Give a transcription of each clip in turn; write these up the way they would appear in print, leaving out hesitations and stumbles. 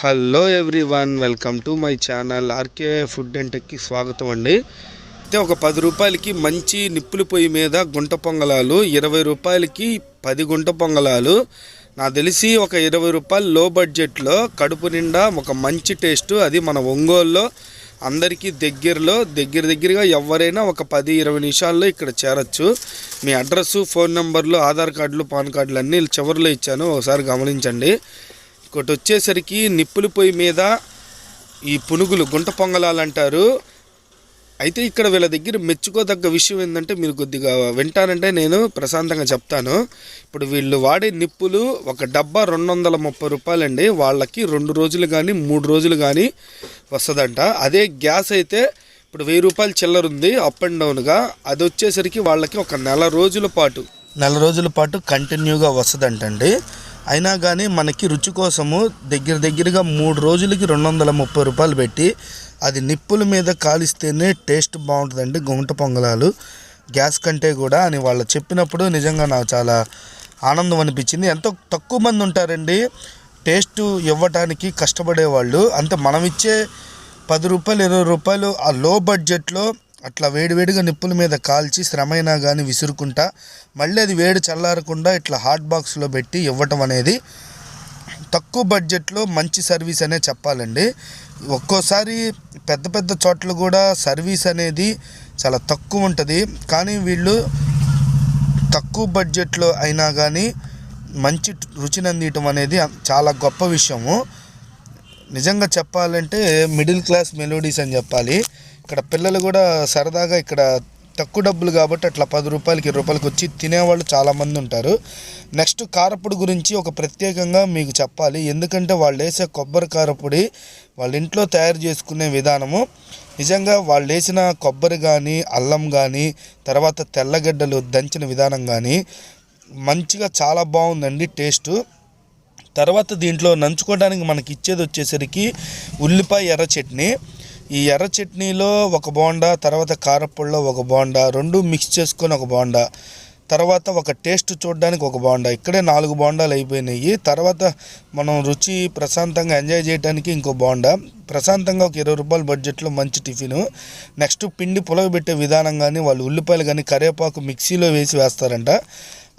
Hello everyone, welcome to my channel RK food and టెక్కి స్వాగతం అండి. అయితే ఒక 10 రూపాయలకి మంచి నిప్పుల పొయ్యి మీద గుంట పొంగలాలు, 20 రూపాయలకి 10 గుంట పొంగలాలు. నాకు తెలిసి ఒక 20 రూపాయలు లో బడ్జెట్లో కడుపు నిండా ఒక మంచి టేస్ట్. అది మన ఒంగోలులో అందరికీ దగ్గరగా ఎవరైనా ఒక 10-20 నిమిషాల్లో ఇక్కడ చేరొచ్చు. మీ అడ్రస్సు, ఫోన్ నెంబర్లు, ఆధార్ కార్డులు, పాన్ కార్డులు అన్నీ చివరిలో ఇచ్చాను, ఒకసారి గమనించండి. ఇంకోటి వచ్చేసరికి నిప్పుల పొయ్యి మీద ఈ పునుగులు గుంట పొంగలాలు అంటారు. అయితే ఇక్కడ వీళ్ళ దగ్గర మెచ్చుకోదగ్గ విషయం ఏంటంటే, మీరు కొద్దిగా వింటానంటే నేను ప్రశాంతంగా చెప్తాను. ఇప్పుడు వీళ్ళు వాడే నిప్పులు ఒక డబ్బా 230 రూపాయలండి. వాళ్ళకి 2 రోజులు కానీ 3 రోజులు కానీ వస్తుందంట. అదే గ్యాస్ అయితే ఇప్పుడు 1000 రూపాయలు చిల్లర ఉంది అప్ అండ్ డౌన్గా. అది వచ్చేసరికి వాళ్ళకి ఒక నెల రోజుల పాటు కంటిన్యూగా వస్తుందంటండి. అయినా కానీ మనకి రుచి కోసము దగ్గరగా 3 రోజులకి 230 రూపాయలు పెట్టి అది నిప్పుల మీద కాలిస్తేనే టేస్ట్ బాగుంటుందండి గుంట పొంగలాలు, గ్యాస్ కంటే కూడా అని వాళ్ళు చెప్పినప్పుడు నిజంగా నాకు చాలా ఆనందం అనిపించింది. ఎంతో తక్కువ మంది ఉంటారండి టేస్ట్ ఇవ్వటానికి కష్టపడేవాళ్ళు. అంతే మనం ఇచ్చే 10 రూపాయలు 20 రూపాయలు ఆ లో బడ్జెట్లో అట్లా వేడివేడిగా నిప్పుల మీద కాల్చి శ్రమైనా కానీ విసురుకుంటా మళ్ళీ అది వేడి చల్లారకుండా ఇట్లా హాట్ బాక్స్లో పెట్టి ఇవ్వటం అనేది తక్కువ బడ్జెట్లో మంచి సర్వీస్ అనే చెప్పాలండి. ఒక్కోసారి పెద్ద చోట్ల కూడా సర్వీస్ అనేది చాలా తక్కువ ఉంటుంది, కానీ వీళ్ళు తక్కువ బడ్జెట్లో అయినా కానీ మంచి రుచిని అందించడం అనేది చాలా గొప్ప విషయము. నిజంగా చెప్పాలంటే మిడిల్ క్లాస్ మెలోడీస్ అని చెప్పాలి. ఇక్కడ పిల్లలు కూడా సరదాగా ఇక్కడ తక్కువ డబ్బులు కాబట్టి అట్లా 10 రూపాయలకి 20 రూపాయలకి వచ్చి తినేవాళ్ళు చాలామంది ఉంటారు. నెక్స్ట్ కారపొడి గురించి ఒక ప్రత్యేకంగా మీకు చెప్పాలి. ఎందుకంటే వాళ్ళు వేసే కొబ్బరి కారపొడి వాళ్ళ ఇంట్లో తయారు చేసుకునే విధానము నిజంగా వాళ్ళు వేసిన కొబ్బరి కానీ అల్లం కానీ తర్వాత తెల్లగడ్డలు దంచిన విధానం కానీ మంచిగా చాలా బాగుందండి టేస్టు. తర్వాత దీంట్లో నంచుకోవడానికి మనకి ఇచ్చేది వచ్చేసరికి ఉల్లిపాయ ఎర్ర చట్నీ. ఈ ఎర్ర చట్నీలో ఒక బోండా, తర్వాత కారపొడిలో ఒక బోండా, 2 మిక్స్ చేసుకొని ఒక బోండా, తర్వాత ఒక టేస్ట్ చూడడానికి ఒక బోండా. ఇక్కడే 4 బోండాలు అయిపోయినాయి. తర్వాత మనం రుచి ప్రశాంతంగా ఎంజాయ్ చేయడానికి ఇంకో బోండా. ప్రశాంతంగా ఒక 20 రూపాయల బడ్జెట్లో మంచి టిఫిను. నెక్స్ట్ పిండి పులగబెట్టే విధానం కానీ వాళ్ళు ఉల్లిపాయలు కానీ కరివేపాకు మిక్సీలో వేస్తారంట.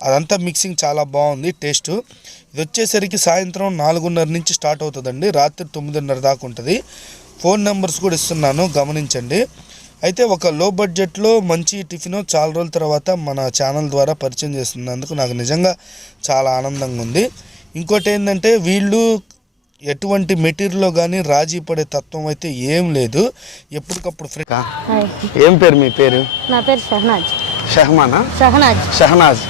అదంతా మిక్సింగ్ చాలా బాగుంది టేస్టు. ఇది వచ్చేసరికి సాయంత్రం 4:30 నుంచి స్టార్ట్ అవుతుందండి, రాత్రి 9:30 దాకా ఉంటుంది. ఫోన్ నెంబర్స్ కూడా ఇస్తున్నాను, గమనించండి. అయితే ఒక లో బడ్జెట్లో మంచి టిఫిన్ చాలా రోజుల తర్వాత మన ఛానల్ ద్వారా పరిచయం చేస్తున్నందుకు నాకు నిజంగా చాలా ఆనందంగా ఉంది. ఇంకోటి ఏంటంటే వీళ్ళు ఎటువంటి మెటీరియల్లో కానీ రాజీ పడే తత్వం అయితే ఏం లేదు. ఎప్పటికప్పుడు ఏం పేరు మీ పేరు? నా పేరు షహనాజ్. షహనాజ్.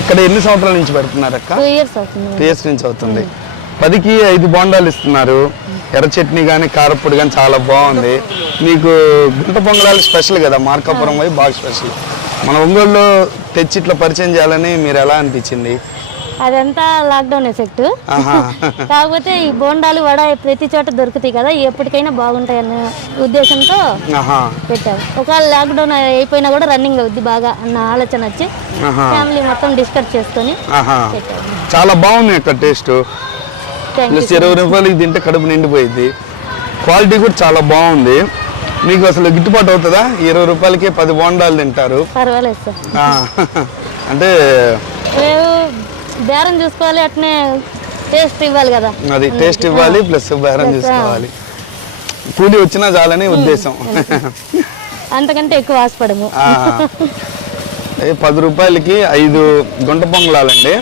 ఇక్కడ ఎన్ని సంవత్సరాల నుంచి పెడుతున్నారు అక్క? 2 ఇయర్స్ నుంచి అవుతుంది. 10కి 5 బోండాలు ఇస్తున్నారు. ఎర్ర చట్నీ కానీ కారపొడి కానీ చాలా బాగుంది. మీకు గుంట పొంగలాలు స్పెషల్ కదా, మార్కాపురం వైపు బాగా స్పెషల్. మన ఒంగోలులో తెచ్చి ఇట్లా పరిచయం చేయాలని మీరు ఎలా అనిపించింది? అదంతా లాక్డౌన్ ఎఫెక్ట్. కాకపోతే ఈ బోండాలు వడ ప్రతి చోట దొరుకుతాయి కదా, ఎప్పటికైనా బాగుంటాయన్న ఉద్దేశంతో పెట్టారు. ఒకవేళ లాక్డౌన్ అయిపోయినా కూడా రన్నింగ్ అవుద్ది బాగా అన్న ఆలోచన వచ్చి ఫ్యామిలీ మొత్తం డిస్కస్ చేసుకొని పెట్టారు. చాలా బాగుంది ఇక్కడ టేస్ట్. 20 రూపాయలకి తింటే కడుపు నిండిపోయింది. క్వాలిటీ కూడా చాలా బాగుంది. మీకు అసలు గిట్టుబాటు అవుతుందా? 20 రూపాయలకి 10 బోండాలు తింటారు. పర్వాలేదు సార్. అంటే బేరం చూసుకోవాలి, అట్నే టేస్ట్ ఇవ్వాలి కదా. అది టేస్ట్ ఇవ్వాలి ప్లస్ బేరం చూసుకోవాలి. కూలి వచ్చినా చాలని ఉద్దేశం. అంతకంటే ఎక్కువ ఆశపడము. 10 రూపాయలకి 5 గుంట పొంగలాలండి.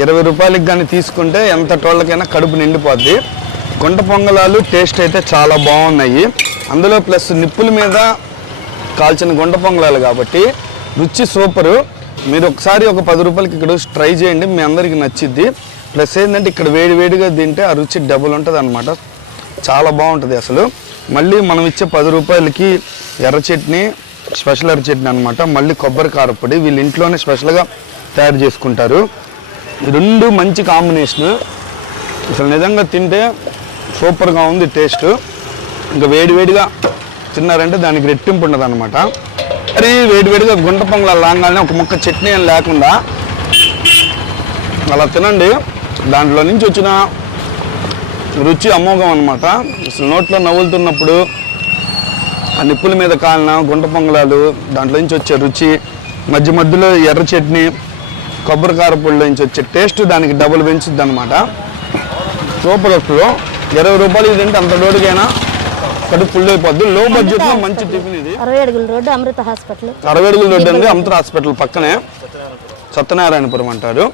20 రూపాయలకి కానీ తీసుకుంటే ఎంత టోళ్ళకైనా కడుపు నిండిపోద్ది. గుంట పొంగలాలు టేస్ట్ అయితే చాలా బాగున్నాయి. అందులో ప్లస్ నిప్పుల మీద కాల్చిన గుంట పొంగలాలు కాబట్టి రుచి సూపరు. మీరు ఒకసారి ఒక 10 రూపాయలకి ఇక్కడ ట్రై చేయండి, మీ అందరికీ నచ్చిద్ది. ప్లస్ ఏంటంటే ఇక్కడ వేడిగా తింటే ఆ రుచి డబుల్ ఉంటుంది అనమాట, చాలా బాగుంటుంది అసలు. మళ్ళీ మనం ఇచ్చే 10 రూపాయలకి ఎర్ర చట్నీ, స్పెషల్ ఎర్ర చట్నీ అనమాట, మళ్ళీ కొబ్బరి కారపొడి వీళ్ళు ఇంట్లోనే స్పెషల్గా తయారు చేసుకుంటారు. 2 మంచి కాంబినేషను. అసలు నిజంగా తింటే సూపర్గా ఉంది టేస్ట్. ఇంకా వేడిగా తిన్నారంటే దానికి రెట్టింపు ఉండదు అనమాట. మరి వేడిగా గుంట పొంగలాలు లాగానే ఒక ముక్క చట్నీ అని లేకుండా అలా తినండి. దాంట్లో నుంచి వచ్చిన రుచి అమోఘం అనమాట. అసలు నోట్లో నవ్వులుతున్నప్పుడు ఆ నిప్పుల మీద కాలిన గుంట పొంగలాలు, దాంట్లో నుంచి వచ్చే రుచి, మధ్య మధ్యలో ఎర్ర చట్నీ, కొబ్బరి కారపొడిలో నుంచి వచ్చే టేస్ట్ దానికి డబుల్ పెంచుద్ది అనమాట. సూపర్. అసలు 20 రూపాయలు తింటే అంత డోడికైనా కడుపు ఫుల్ అయిపోద్ది. లో బడ్జెట్లో మంచి టిఫిన్ ఇది. 60 అడుగుల రోడ్డు అమృత హాస్పిటల్. 60 అడుగుల రోడ్డు అండి, అమృత హాస్పిటల్ పక్కనే సత్యనారాయణపురం అంటారు.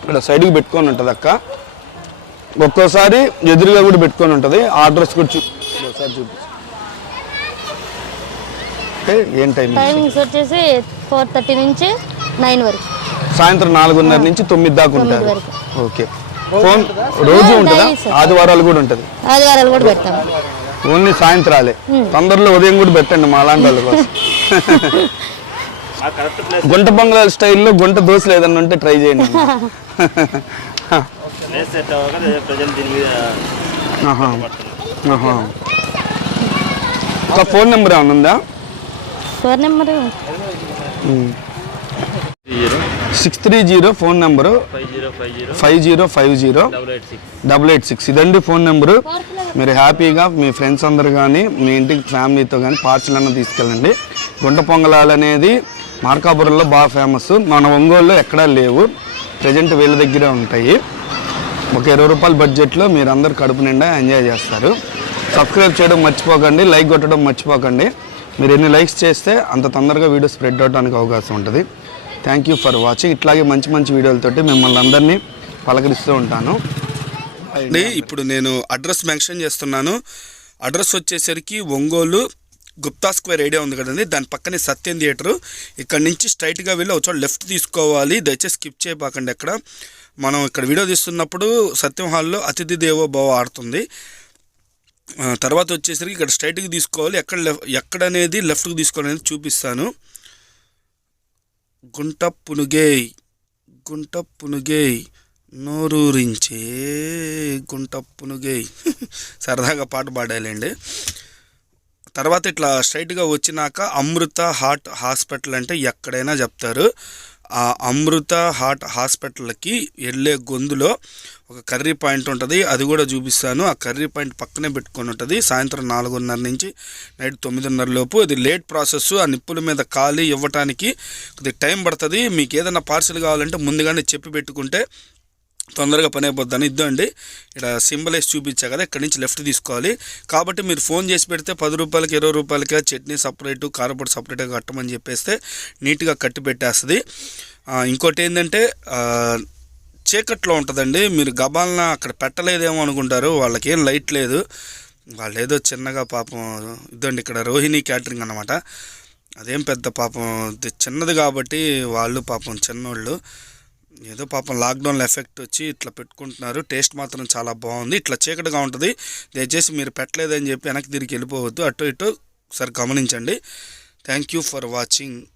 ఇక్కడ సైడ్కి పెట్టుకొని ఉంటుంది అక్క. ఒక్కోసారి ఎదురుగా కూడా పెట్టుకొని ఉంటుంది. అడ్రస్ కూడా ఒకసారి చూపించు. ఏం టైమింగ్స్ వచ్చేసి 4:30 నుంచి 9 వరకు. సాయంత్రం 4:30 నుంచి 9 దాకా ఉంటారు. ఓకే. ఫోన్ రోజు ఉంటుందా? ఆదివారాలు కూడా ఉంటుంది. ఆదివారాలు కూడా పెడతాం. ఓన్లీ సాయంత్రాలే. తొందరలో ఉదయం కూడా పెట్టండి మా అలాంటి వాళ్ళ కోసం. గుంట పొంగల్ స్టైల్లో గుంట దోశలు ఏదన్నా ఉంటే ట్రై చేయండి. ఫోన్ నెంబర్ ఏమైనా ఉందా? Phone number 630 phone number 50508886. ఇదండి ఫోన్ నెంబరు. మీరు హ్యాపీగా మీ ఫ్రెండ్స్ అందరు కానీ మీ ఇంటికి ఫ్యామిలీతో కానీ పార్సల్ అన్న తీసుకెళ్ళండి. గుంట పొంగలాలు అనేది మార్కాపురంలో బాగా ఫేమస్. మన ఒంగోలులో ఎక్కడా లేవు. ప్రజెంట్ వీళ్ళ దగ్గరే ఉంటాయి. ఒక 20 రూపాయల బడ్జెట్లో మీరు అందరు కడుపు నిండా ఎంజాయ్ చేస్తారు. సబ్స్క్రైబ్ చేయడం మర్చిపోకండి, లైక్ కొట్టడం మర్చిపోకండి. మీరు ఎన్ని లైక్స్ చేస్తే అంత తొందరగా వీడియో స్ప్రెడ్ అవడానికి అవకాశం ఉంటుంది. Thank you for watching. ఇట్లాగే మంచి మంచి వీడియోలతోటి మిమ్మల్ని అందరినీ పలకరిస్తూ ఉంటాను. ఇప్పుడు నేను అడ్రస్ మెన్షన్ చేస్తున్నాను. అడ్రస్ వచ్చేసరికి ఒంగోలు గుప్తా స్క్వేర్ ఐడియా ఉంది కదండి, దాని పక్కనే సత్యం థియేటరు. ఇక్కడ నుంచి స్ట్రైట్గా వెళ్ళి ఒక చోట లెఫ్ట్ తీసుకోవాలి. దయచేసి స్కిప్ చేయబాకండి. ఎక్కడ మనం ఇక్కడ వీడియో తీస్తున్నప్పుడు సత్యం హాల్లో అతిథి దేవో భవ ఆడుతుంది. తర్వాత వచ్చేసరికి ఇక్కడ స్ట్రైట్కి తీసుకోవాలి. ఎక్కడనేది లెఫ్ట్కి తీసుకోవాలనేది చూపిస్తాను. గుంట పునుగేయ్ నోరూరించే గుంట పునుగేయ్. సరదాగా పాట పాడాలండి. తర్వాత ఇట్లా స్ట్రైట్గా వచ్చినాక అమృత హార్ట్ హాస్పిటల్ అంటే ఎక్కడైనా చెప్తారు. ఆ అమృత హార్ట్ హాస్పిటల్కి వెళ్ళే గొంతులో ఒక కర్రీ పాయింట్ ఉంటుంది. అది కూడా చూపిస్తాను. ఆ కర్రీ పాయింట్ పక్కనే పెట్టుకొని ఉంటుంది. సాయంత్రం 4:30 నుంచి నైట్ 9:30 లోపు. ఇది లేట్ ప్రాసెస్. ఆ నిప్పుల మీద కాలి ఇవ్వటానికి కొద్దిగా టైం పడుతుంది. మీకు ఏదైనా పార్సిల్ కావాలంటే ముందుగానే చెప్పి పెట్టుకుంటే తొందరగా పని అయిపోద్దని. ఇద్దండి ఇక్కడ సింబల్ వేసి చూపించా కదా, ఇక్కడి నుంచి లెఫ్ట్ తీసుకోవాలి. కాబట్టి మీరు ఫోన్ చేసి పెడితే 10 రూపాయలకి 20 రూపాయలకి చట్నీ సపరేటు కారపొడి సపరేట్గా కట్టమని చెప్పేస్తే నీట్గా కట్టి పెట్టేస్తుంది. ఇంకోటి ఏంటంటే చీకట్లో ఉంటుందండి. మీరు గబాలన అక్కడ పెట్టలేదేమో అనుకుంటారు. వాళ్ళకి ఏం లైట్ లేదు. వాళ్ళు ఏదో చిన్నగా పాపం ఇద్దండి ఇక్కడ రోహిణి క్యాటరింగ్ అన్నమాట. అదేం పెద్ద పాపం చిన్నది కాబట్టి వాళ్ళు పాపం చిన్నోళ్ళు ఏదో పాపం లాక్డౌన్లో ఎఫెక్ట్ వచ్చి ఇట్లా పెట్టుకుంటున్నారు. టేస్ట్ మాత్రం చాలా బాగుంది. ఇట్లా చీకటిగా ఉంటుంది. దయచేసి మీరు పెట్టలేదని చెప్పి వెనక్కి తిరిగి వెళ్ళిపోవద్దు. అటు ఇటు ఒకసారి గమనించండి. Thank you for watching.